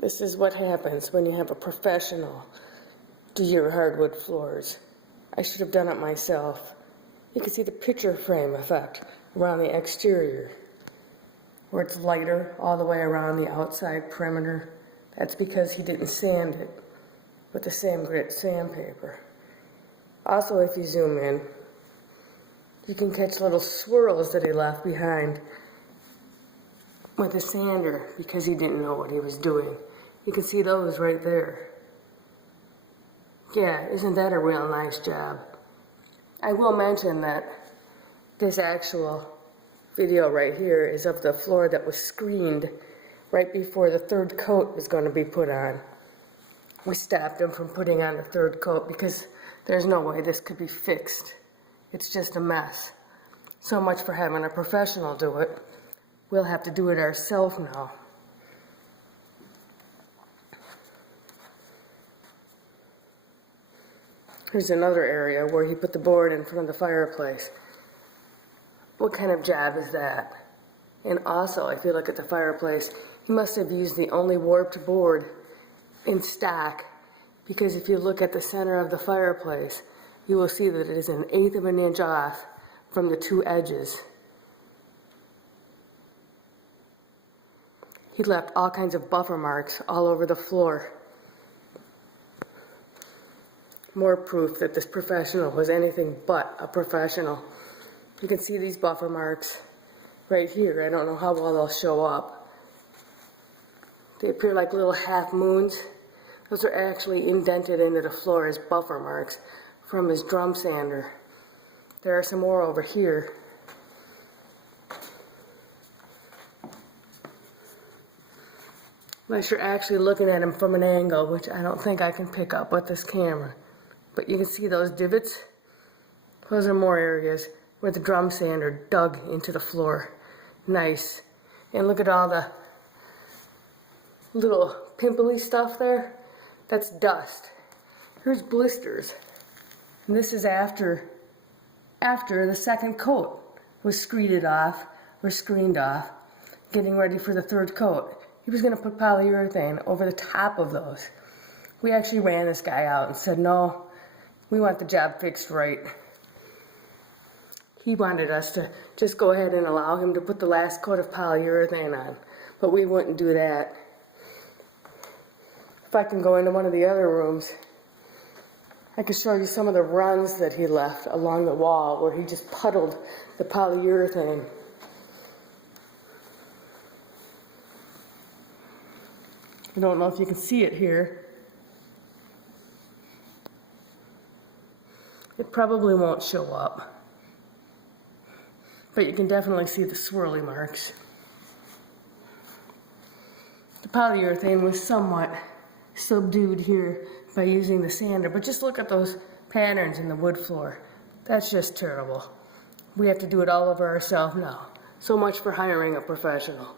This is what happens when you have a professional do your hardwood floors. I should have done it myself. You can see the picture frame effect around the exterior, where it's lighter all the way around the outside perimeter. That's because he didn't sand it with the same grit sandpaper. Also, if you zoom in, you can catch little swirls that he left behind with the sander because he didn't know what he was doing. You can see those right there. Yeah, isn't that a real nice job? I will mention that this actual video right here is of the floor that was screened right before the third coat was going to be put on. We stopped him from putting on the third coat because there's no way this could be fixed. It's just a mess. So much for having a professional do it. We'll have to do it ourselves now. Here's another area where he put the board in front of the fireplace. What kind of job is that? And also, if you look at the fireplace, he must have used the only warped board in stock, because if you look at the center of the fireplace, you will see that it is 1/8 of an inch off from the two edges. He left all kinds of buffer marks all over the floor. More proof that this professional was anything but a professional. You can see these buffer marks right here. I don't know how well they'll show up. They appear like little half moons. Those are actually indented into the floor as buffer marks from his drum sander. There are some more over here. Unless you're actually looking at him from an angle, which I don't think I can pick up with this camera. But you can see those divots. Those are more areas where the drum sander dug into the floor. Nice. And look at all the little pimply stuff there. That's dust. Here's blisters. And this is after the second coat was screened off, getting ready for the third coat. He was going to put polyurethane over the top of those. We actually ran this guy out and said, no, we want the job fixed right. He wanted us to just go ahead and allow him to put the last coat of polyurethane on, but we wouldn't do that. If I can go into one of the other rooms, I can show you some of the runs that he left along the wall where he just puddled the polyurethane. I don't know if you can see it here. It probably won't show up, but you can definitely see the swirly marks. The polyurethane was somewhat subdued here by using the sander, but just look at those patterns in the wood floor. That's just terrible. We have to do it all over ourselves now. So much for hiring a professional.